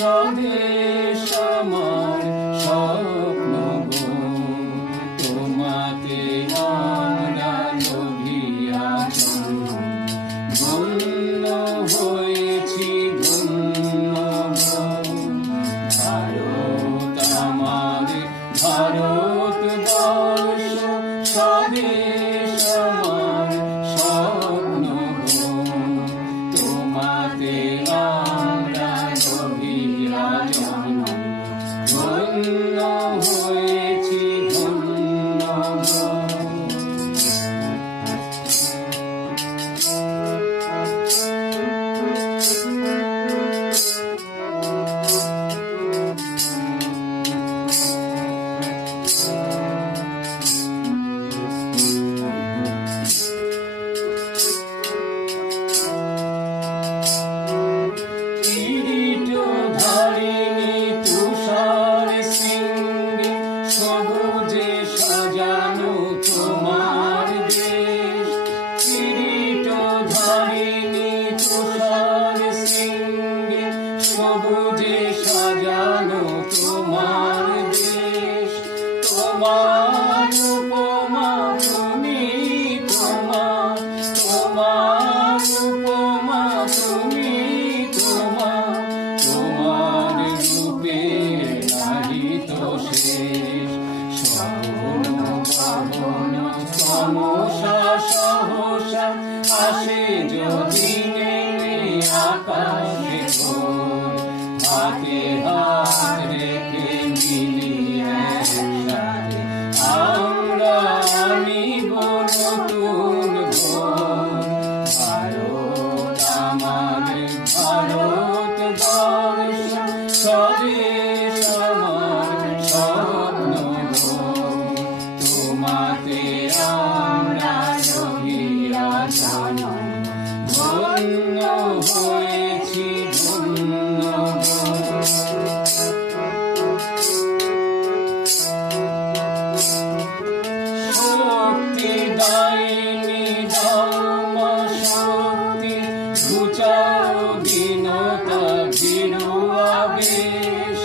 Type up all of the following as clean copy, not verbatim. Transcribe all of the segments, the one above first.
স্বদেশ আমার স্বপ্ন গো, তোমাতে আমরা লোভিয়া ধন্য হয়েছি ধন্য গো। ভারত আমার ভারতবর্ষ স্বদেশ আমার স্বপ্ন গো, তোমাতে আমরা লোভিয়া ধন্য হয়েছি ধন্য গো। সবুজে সাজানো তোমার দেশ, কিরীটধারিণী তুষার শৃঙ্গে সবুজে সাজানো তোমার দেশ। তোমার উপমা তুমি, তোমার উপমা তুমি, তোমার রূপের নাহি তো শেষ। তমসা সহসা আসে যদি নেমে আকাশে ঘোর, হাতে হাত রেখে মিলিয়ে একসাথে আমরা আনিব নতুন ভোর। ভারত আমার ভারতবর্ষ স্বদেশ আমার স্বপ্ন গো, তোমাতে আমরা লোভিয়া ধন্য হয়েছি ধন্য গো। শক্তি দায়িনী দামা শক্তি, ঘুচাও দীনতা ভীরু আবেশ।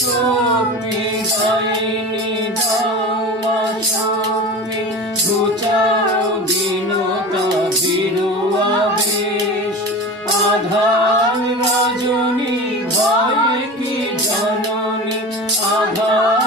শক্তি দায়িনী দামা শক্তি, ঘুচাও দীনতা ভীরু আবেশ। আধার রজনী ভয় কি জননী, আধার